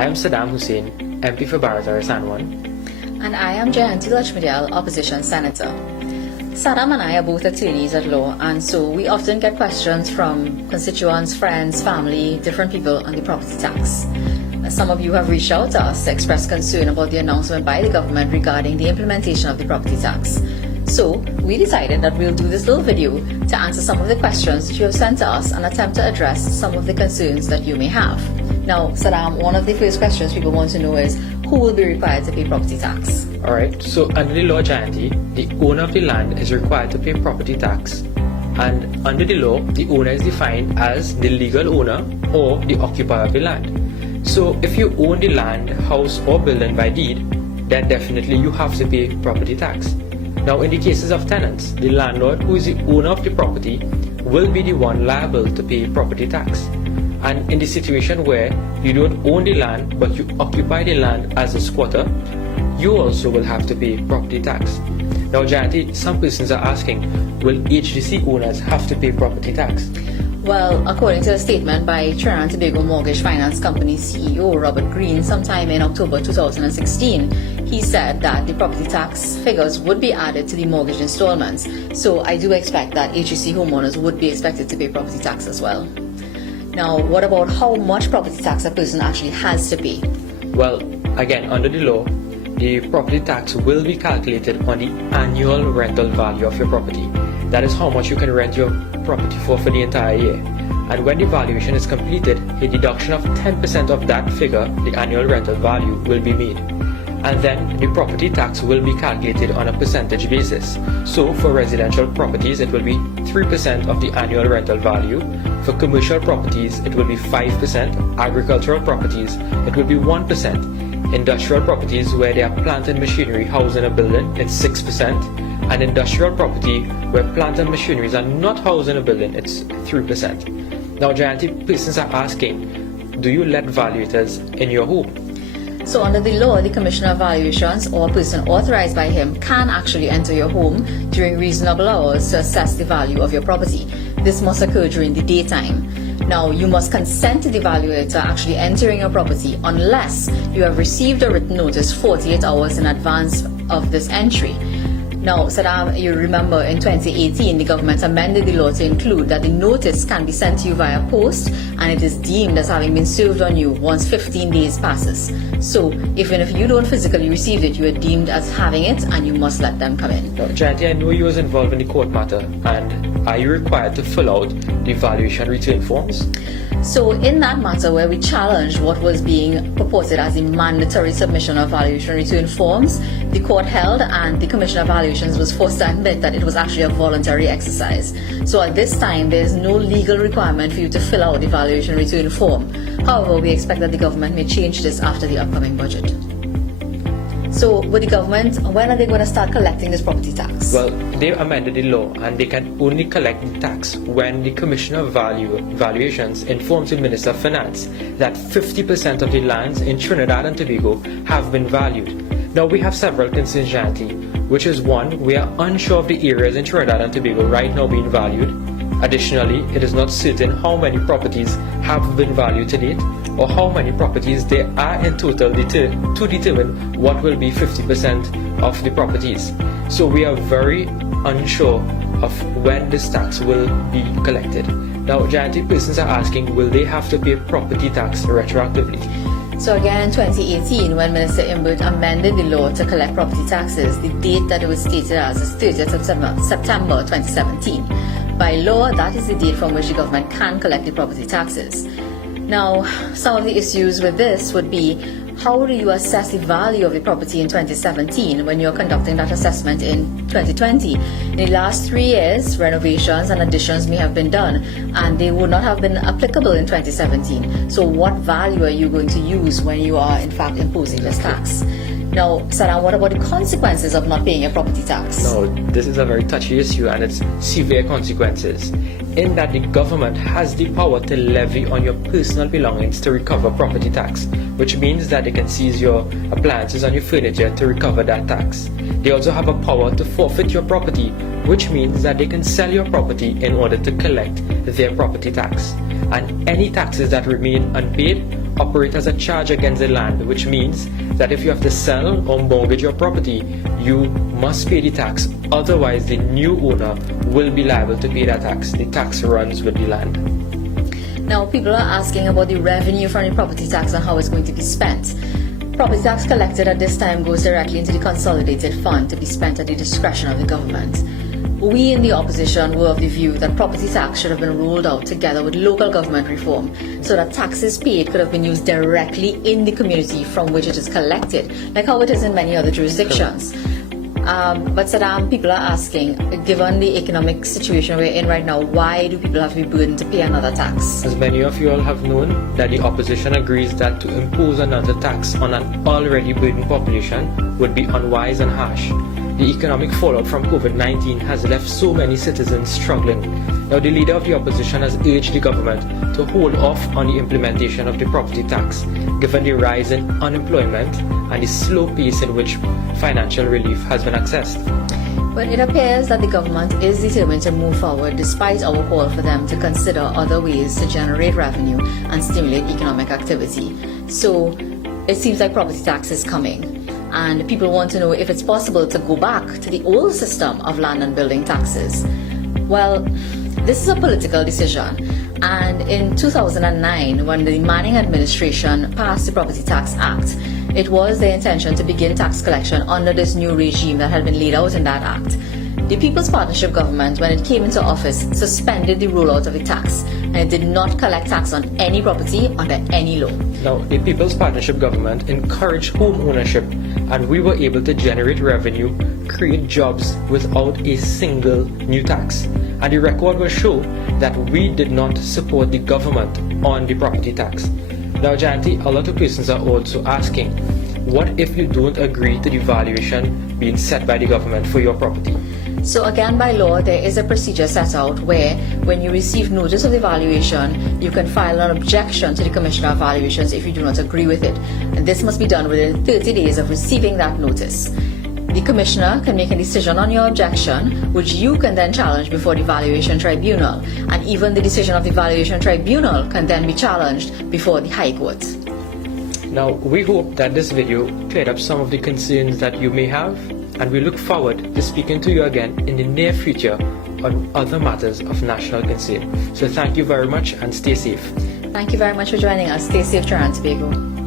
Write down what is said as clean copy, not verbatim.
I am Saddam Hussein, MP for Baratar Sanwan. And I am Jayanti Opposition Senator. Saddam and I are both attorneys at law, and so we often get questions from constituents, friends, family, different people on the property tax. Some of you have reached out to us to express concern about the announcement by the government regarding the implementation of the property tax. So we decided that we'll do this little video to answer some of the questions that you have sent to us and attempt to address some of the concerns that you may have. Now, Saddam, one of the first questions people want to know is, who will be required to pay property tax? Alright, so under the law, Jayanti, the owner of the land is required to pay property tax. And under the law, the owner is defined as the legal owner or the occupier of the land. So if you own the land, house or building by deed, then definitely you have to pay property tax. Now in the cases of tenants, the landlord, who is the owner of the property, will be the one liable to pay property tax. And in the situation where you don't own the land but you occupy the land as a squatter, you also will have to pay property tax. Now Jayanti, some persons are asking, will HDC owners have to pay property tax? Well, according to a statement by Trinidad and Tobago Mortgage Finance Company CEO Robert Green sometime in October 2016, he said that the property tax figures would be added to the mortgage installments. So I do expect that HDC homeowners would be expected to pay property tax as well. Now, what about how much property tax a person actually has to pay? Well, again, under the law, the property tax will be calculated on the annual rental value of your property. That is how much you can rent your property for the entire year. And when the valuation is completed, a deduction of 10% of that figure, the annual rental value, will be made. And then the property tax will be calculated on a percentage basis. So for residential properties, it will be 3% of the annual rental value. For commercial properties, it will be 5%. Agricultural properties, it will be 1%. Industrial properties where there are plant and machinery housed in a building, it's 6%. And industrial property where plant and machineries are not housed in a building, it's 3%. Now Jayanti, persons are asking, do you let valuators in your home? So under the law, the Commissioner of Valuations or a person authorized by him can actually enter your home during reasonable hours to assess the value of your property. This must occur during the daytime. Now, you must consent to the valuator actually entering your property unless you have received a written notice 48 hours in advance of this entry. Now, Saddam, you remember in 2018, the government amended the law to include that the notice can be sent to you via post and it is deemed as having been served on you once 15 days passes. So, even if you don't physically receive it, you are deemed as having it and you must let them come in. Now, Jayanti, I know you was involved in the court matter, and are you required to fill out the valuation return forms? So in that matter where we challenged what was being purported as a mandatory submission of valuation return forms, the court held and the Commissioner of Valuations was forced to admit that it was actually a voluntary exercise. So at this time, there is no legal requirement for you to fill out the valuation return form. However, we expect that the government may change this after the upcoming budget. So with the government, when are they going to start collecting this property tax? Well, they've amended the law and they can only collect the tax when the Commissioner of Valuations informs the Minister of Finance that 50% of the lands in Trinidad and Tobago have been valued. Now we have several concerns, Jayanti, which is one, we are unsure of the areas in Trinidad and Tobago right now being valued. Additionally, it is not certain how many properties have been valued to date or how many properties there are in total to determine what will be 50% of the properties. So we are very unsure of when this tax will be collected. Now, Jayanti, persons are asking, will they have to pay property tax retroactively? So again, in 2018, when Minister Imbert amended the law to collect property taxes, the date that it was stated as is 30th of September 2017. By law, that is the date from which the government can collect the property taxes. Now, some of the issues with this would be, how do you assess the value of the property in 2017 when you're conducting that assessment in 2020? In the last 3 years, renovations and additions may have been done and they would not have been applicable in 2017. So what value are you going to use when you are in fact imposing this tax? Now, Saddam, what about the consequences of not paying your property tax? No, this is a very touchy issue and it's severe consequences. In that the government has the power to levy on your personal belongings to recover property tax, which means that they can seize your appliances and your furniture to recover that tax. They also have a power to forfeit your property, which means that they can sell your property in order to collect their property tax. And any taxes that remain unpaid operate as a charge against the land, which means that if you have to sell or mortgage your property, you must pay the tax. Otherwise, the new owner will be liable to pay that tax. The tax runs with the land. Now, people are asking about the revenue from the property tax and how it's going to be spent. Property tax collected at this time goes directly into the consolidated fund to be spent at the discretion of the government. We in the opposition were of the view that property tax should have been rolled out together with local government reform so that taxes paid could have been used directly in the community from which it is collected, like how it is in many other jurisdictions. But Saddam, people are asking, given the economic situation we're in right now, why do people have to be burdened to pay another tax? As many of you all have known, that the opposition agrees that to impose another tax on an already burdened population would be unwise and harsh. The economic fallout from COVID-19 has left so many citizens struggling. Now, the leader of the opposition has urged the government to hold off on the implementation of the property tax, given the rise in unemployment and the slow pace in which financial relief has been accessed. But it appears that the government is determined to move forward despite our call for them to consider other ways to generate revenue and stimulate economic activity. So it seems like property tax is coming. And people want to know if it's possible to go back to the old system of land and building taxes. Well, this is a political decision. And in 2009, when the Manning administration passed the Property Tax Act, it was their intention to begin tax collection under this new regime that had been laid out in that act. The People's Partnership government, when it came into office, suspended the rollout of the tax, and it did not collect tax on any property under any law. Now, the People's Partnership government encouraged home ownership, and we were able to generate revenue, create jobs without a single new tax. And the record will show that we did not support the government on the property tax. Now, Jayanti, a lot of persons are also asking, what if you don't agree to the valuation being set by the government for your property? So again, by law, there is a procedure set out where, when you receive notice of the valuation, you can file an objection to the Commissioner of Valuations if you do not agree with it. And this must be done within 30 days of receiving that notice. The Commissioner can make a decision on your objection, which you can then challenge before the Valuation Tribunal. And even the decision of the Valuation Tribunal can then be challenged before the High Court. Now, we hope that this video cleared up some of the concerns that you may have, and we look forward to speaking to you again in the near future on other matters of national concern. So thank you very much and stay safe. Thank you very much for joining us. Stay safe, Trinidad and Tobago.